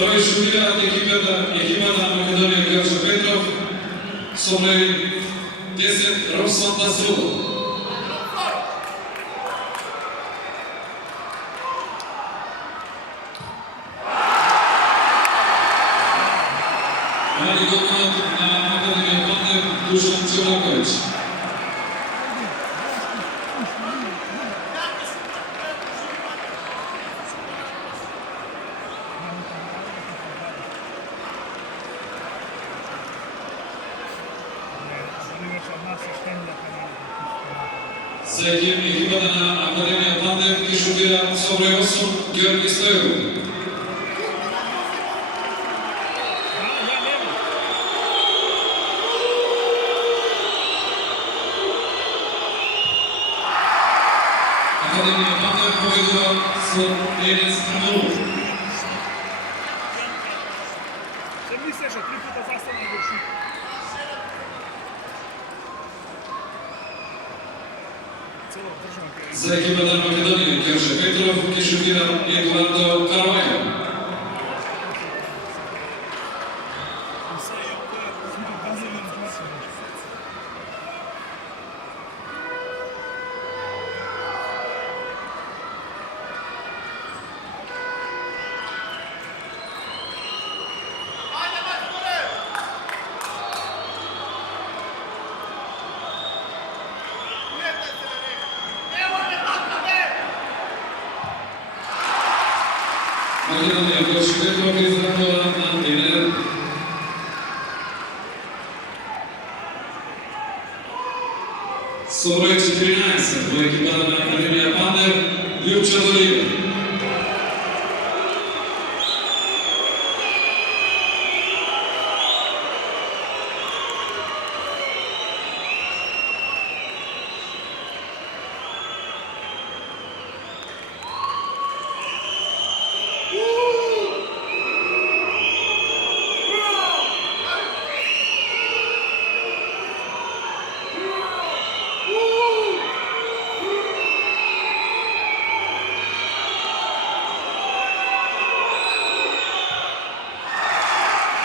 Prvi šutira ekipata Makedonije George Petrov, s broj 10 Robson Dasilo. Mali golman na Akademiju Pandev Dušan Čelaković. Za ekipata na Akademiju Pandev šutira s broj 8 Georgi Stojko. Akademija Pandev pobjedila s 11:0. Za ekipata Makedonije George Petrov šutira Eduardo Carvalho. Makedonija George Petrov izradila na trener. S broj 14 u ekipata na Akademija Pandev Ljubča Doliva.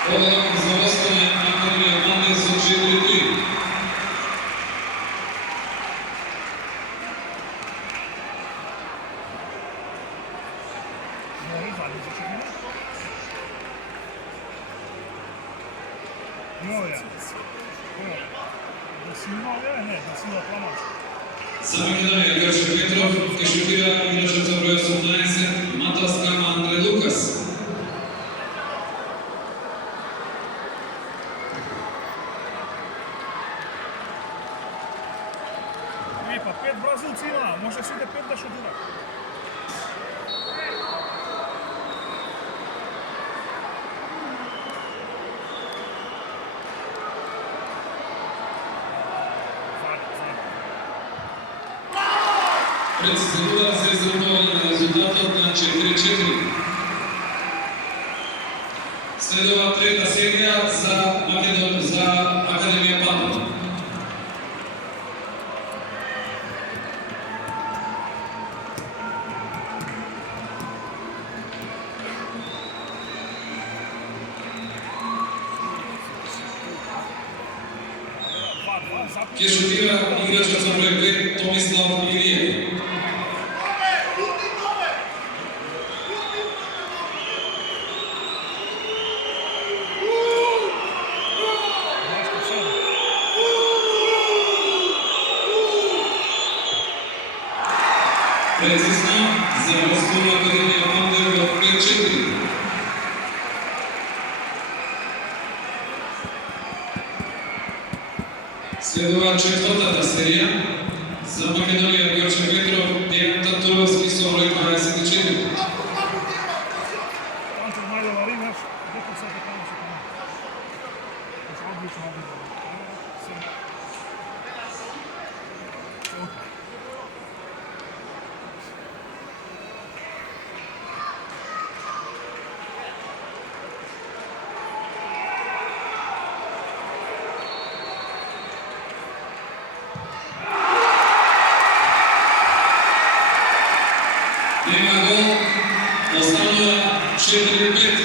Pogodak za ostane Akademija Pandev za 4:3. Za Makedoniju George Petrov šutira igrača za broj 18 Matas Kama Andre Lukas. Pa 5 Brazilci ima, može svi da 5 da šutira. Precizan udar se izračunao na rezultatom na 4:4. Sledova treta serija za Akademija Pandev. Šutira igračka za broj 5 Tomislav Ilijev. Precizno za Moskvu Akademija Pandev 5:4. Sledova četvrta serija za Makedoniju George Petrov, Dejan Taturovski s broj 24. Nema gol, ostanula 4:5.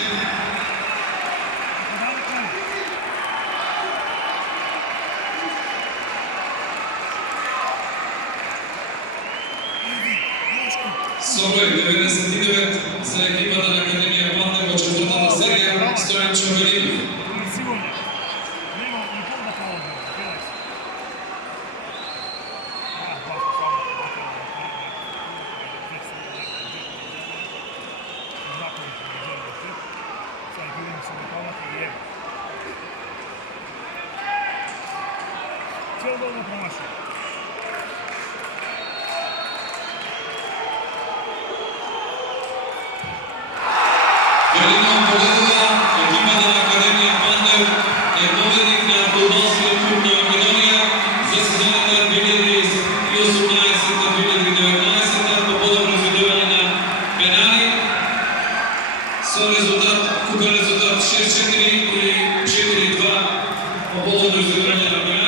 Со брой 99 за екипата на Академија Пандев во четвртата серија Стојан Чавелинов. Сигурно. Нема никога да положи. Гледај се. Баш само. Сега видим се буквалната и ева. Цел гол на промашија. Велино победува екипата на Академија Пандев е победник на фудбалскиот клуб на Македонија за сезоната 2018-2019 по подобро изведување на пенали со резултат, купен резултат 6-4 или 4-2 по подобро изведување на пенали.